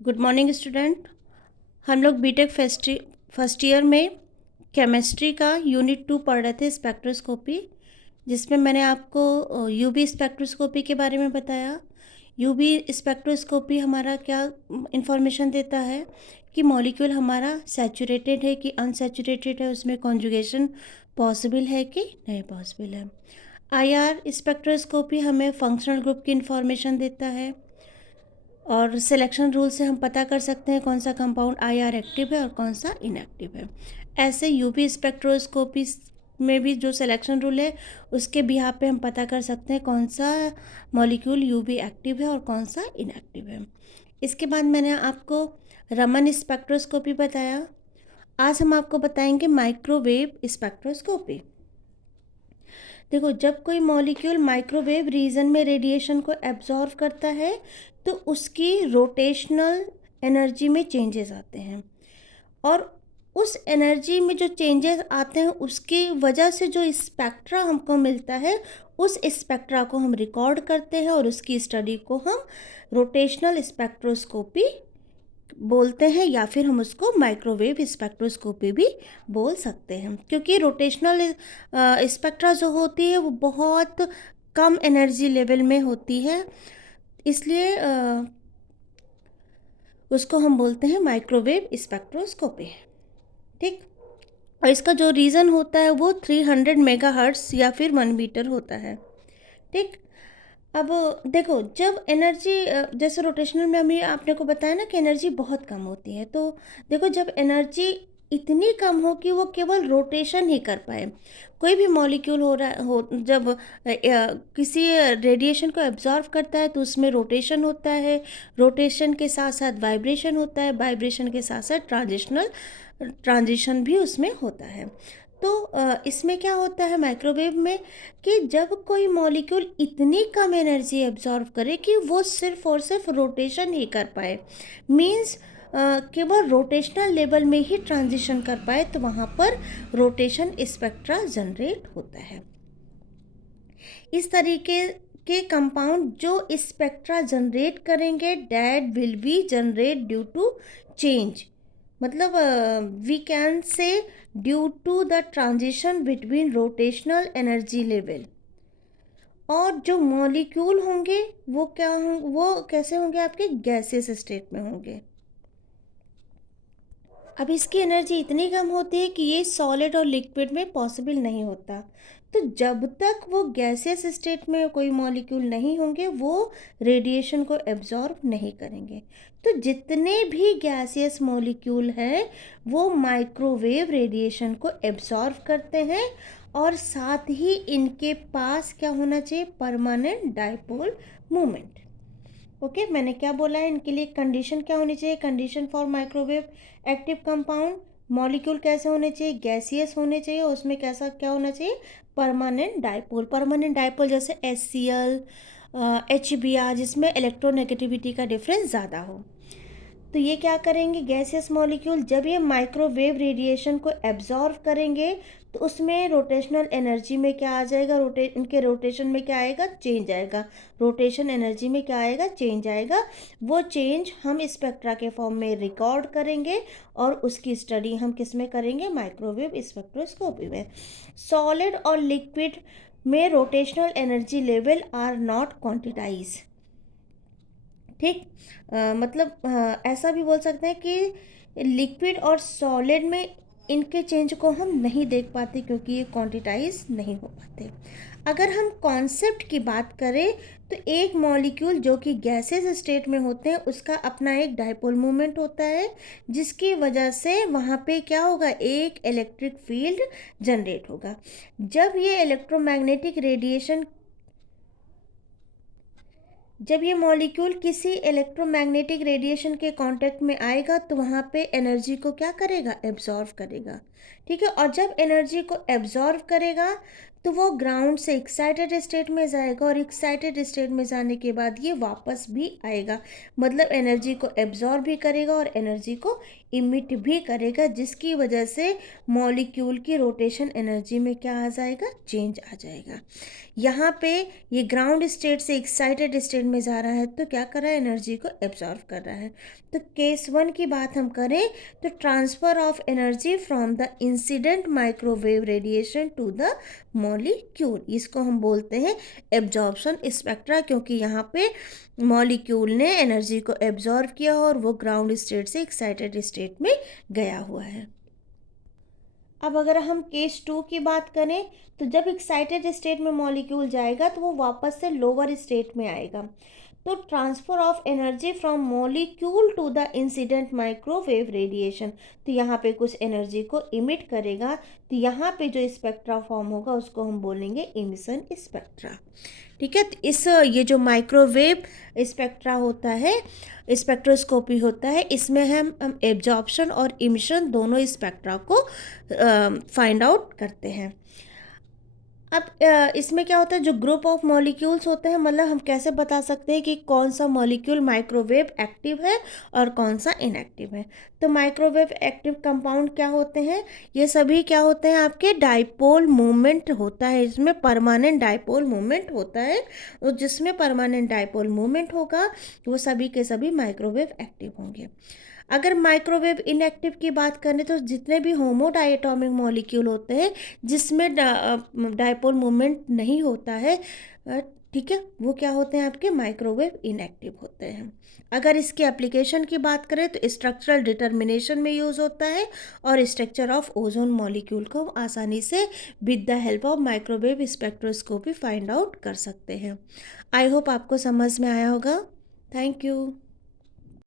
Good morning student. हम लोग BTech first year में केमिस्ट्री का यूनिट 2 पढ़ रहे थे, स्पेक्ट्रोस्कोपी, जिसमें मैंने आपको यूवी स्पेक्ट्रोस्कोपी के बारे में बताया। यूवी स्पेक्ट्रोस्कोपी हमारा क्या इंफॉर्मेशन देता है कि मॉलिक्यूल हमारा सैचुरेटेड है कि अनसैचुरेटेड है, उसमें कॉन्जुगेशन पॉसिबल है कि नहीं पॉसिबल है। आईआर स्पेक्ट्रोस्कोपी हमें फंक्शनल ग्रुप की इंफॉर्मेशन देता है और सिलेक्शन रूल से हम पता कर सकते हैं कौन सा कंपाउंड आईआर एक्टिव है और कौन सा इनएक्टिव है। ऐसे यूवी स्पेक्ट्रोस्कोपी में भी जो सिलेक्शन रूल है उसके बिहाफ पे हम पता कर सकते हैं कौन सा मॉलिक्यूल यूवी एक्टिव है और कौन सा इनएक्टिव है। इसके बाद मैंने आपको रमन स्पेक्ट्रोस्कोपी बताया। आज हम आपको बताएंगे माइक्रोवेव स्पेक्ट्रोस्कोपी। देखो, जब कोई मॉलिक्यूल माइक्रोवेव रीजन में रेडिएशन को एब्जॉर्व करता है तो उसकी रोटेशनल एनर्जी में चेंजेस आते हैं, और उस एनर्जी में जो चेंजेस आते हैं उसकी वजह से जो स्पेक्ट्रा हमको मिलता है उस स्पेक्ट्रा को हम रिकॉर्ड करते हैं और उसकी स्टडी को हम रोटेशनल स्पेक्ट्रोस्कोपी बोलते हैं, या फिर हम उसको माइक्रोवेव स्पेक्ट्रोस्कोपी भी बोल सकते हैं, क्योंकि रोटेशनल स्पेक्ट्रा जो होती है वो बहुत कम एनर्जी लेवल में होती है, इसलिए उसको हम बोलते हैं माइक्रोवेव स्पेक्ट्रोस्कोपी। ठीक। और इसका जो रीज़न होता है वो 300 मेगाहर्ट्ज़ या फिर 1 मीटर होता है। ठीक। अब देखो, जब एनर्जी जैसे रोटेशनल में हमें आपने को बताया ना कि एनर्जी बहुत कम होती है, तो देखो जब एनर्जी इतनी कम हो कि वो केवल रोटेशन ही कर पाए, कोई भी मॉलिक्यूल हो रहा हो जब किसी रेडिएशन को एब्जॉर्व करता है तो उसमें रोटेशन होता है, रोटेशन के साथ साथ वाइब्रेशन होता है, वाइब्रेशन के साथ साथ ट्रांजिशन भी उसमें होता है। तो इसमें क्या होता है माइक्रोवेव में कि जब कोई मॉलिक्यूल इतनी कम एनर्जी एब्जॉर्व करे कि वो सिर्फ और सिर्फ रोटेशन ही कर पाए, मींस केवल रोटेशनल लेवल में ही ट्रांजिशन कर पाए, तो वहाँ पर रोटेशन स्पेक्ट्रा जनरेट होता है। इस तरीके के कंपाउंड जो स्पेक्ट्रा जनरेट करेंगे that will be generate due to change, मतलब we can say due to the transition between rotational energy level. और जो मॉलिक्यूल होंगे वो क्या होंगे, वो कैसे होंगे, आपके गैसियस स्टेट में होंगे। अब इसकी एनर्जी इतनी कम होती है कि ये सॉलिड और लिक्विड में पॉसिबल नहीं होता, तो जब तक वो गैसियस स्टेट में कोई मॉलिक्यूल नहीं होंगे वो रेडिएशन को एब्जॉर्ब नहीं करेंगे। तो जितने भी गैसियस मॉलिक्यूल हैं वो माइक्रोवेव रेडिएशन को एब्जॉर्ब करते हैं, और साथ ही इनके पास क्या होना चाहिए, परमानेंट डाइपोल मोमेंट। ओके, मैंने क्या बोला है, इनके लिए कंडीशन क्या होनी चाहिए, condition for microwave active compound, molecule कैसे होने चाहिए, गैसियस होने चाहिए, उसमें कैसा क्या होना चाहिए, परमानेंट डाइपोल। परमानेंट डाइपोल जैसे HCl, HBr, जिसमें इलेक्ट्रोनेगेटिविटी का डिफरेंस ज़्यादा हो। तो ये क्या करेंगे, गैसियस मॉलिक्यूल जब ये माइक्रोवेव रेडिएशन को एब्जॉर्व करेंगे तो उसमें रोटेशनल एनर्जी में क्या आ जाएगा, इनके रोटेशन में क्या आएगा, चेंज आएगा। रोटेशन एनर्जी में क्या आएगा, चेंज आएगा। वो चेंज हम स्पेक्ट्रा के फॉर्म में रिकॉर्ड करेंगे और उसकी स्टडी हम किस में करेंगे, माइक्रोवेव स्पेक्ट्रोस्कोपी में। सॉलिड और लिक्विड में rotational energy level are not quantize. ठीक। मतलब ऐसा भी बोल सकते हैं कि लिक्विड और सॉलिड में इनके चेंज को हम नहीं देख पाते क्योंकि ये क्वांटिटाइज नहीं हो पाते। अगर हम कॉन्सेप्ट की बात करें तो एक मॉलिक्यूल जो कि गैसेस स्टेट में होते हैं उसका अपना एक डाइपोल मोमेंट होता है, जिसकी वजह से वहाँ पे क्या होगा, एक इलेक्ट्रिक फील्ड जनरेट होगा। जब ये मॉलिक्यूल किसी इलेक्ट्रोमैग्नेटिक रेडिएशन के कांटेक्ट में आएगा तो वहाँ पे एनर्जी को क्या करेगा, एब्जॉर्व करेगा। ठीक है। और जब एनर्जी को एब्जॉर्व करेगा तो वो ग्राउंड से एक्साइटेड स्टेट में जाएगा, और एक्साइटेड स्टेट में जाने के बाद ये वापस भी आएगा, मतलब एनर्जी को एब्जॉर्व भी करेगा और एनर्जी को इमिट भी करेगा, जिसकी वजह से मॉलिक्यूल की रोटेशन एनर्जी में क्या आ जाएगा, चेंज आ जाएगा। यहाँ पे ये ग्राउंड स्टेट से एक्साइटेड स्टेट में जा रहा है तो क्या कर रहा है, एनर्जी को एब्जॉर्व कर रहा है। तो केस 1 की बात हम करें तो transfer of energy from the incident microwave radiation to the molecule, इसको हम बोलते हैं एब्जॉर्प्शन स्पेक्ट्रा, क्योंकि यहाँ पे मॉलिक्यूल ने एनर्जी को एब्जॉर्व किया और वो ग्राउंड स्टेट से एक्साइटेड स्टेट में गया हुआ है। अब अगर हम केस 2 की बात करें तो जब एक्साइटेड स्टेट में मॉलिक्यूल जाएगा तो वो वापस से लोअर स्टेट में आएगा। तो transfer of energy from molecule to the incident microwave radiation, तो यहाँ पे कुछ एनर्जी को इमिट करेगा, तो यहाँ पे जो स्पेक्ट्रा फॉर्म होगा उसको हम बोलेंगे इमिशन स्पेक्ट्रा। ठीक है। तो इस ये जो माइक्रोवेव स्पेक्ट्रा होता है, स्पेक्ट्रोस्कोपी होता है, इसमें हम एब्जॉर्प्शन और इमिशन दोनों स्पेक्ट्रा को फाइंड आउट करते हैं। अब इसमें क्या होता है, जो ग्रुप ऑफ मॉलिक्यूल्स होते हैं, मतलब हम कैसे बता सकते हैं कि कौन सा मॉलिक्यूल माइक्रोवेव एक्टिव है और कौन सा इनएक्टिव है। तो माइक्रोवेव एक्टिव कंपाउंड क्या होते हैं, ये सभी क्या होते हैं, आपके डाइपोल मूवमेंट होता है, इसमें परमानेंट डाइपोल मूवमेंट होता है, और जिसमें परमानेंट डाइपोल मूवमेंट होगा वो सभी के सभी माइक्रोवेव एक्टिव होंगे। अगर माइक्रोवेव इनएक्टिव की बात करें तो जितने भी होमो डायटोमिक मॉलिक्यूल होते हैं जिसमें डायपोल मूवमेंट नहीं होता है, ठीक है, वो क्या होते हैं, आपके माइक्रोवेव इनएक्टिव होते हैं। अगर इसके एप्लीकेशन की बात करें तो स्ट्रक्चरल डिटर्मिनेशन में यूज़ होता है, और स्ट्रक्चर ऑफ ओजोन मॉलिक्यूल को आसानी से with the help of microwave spectroscopy find out कर सकते हैं। आई होप आपको समझ में आया होगा। Thank you.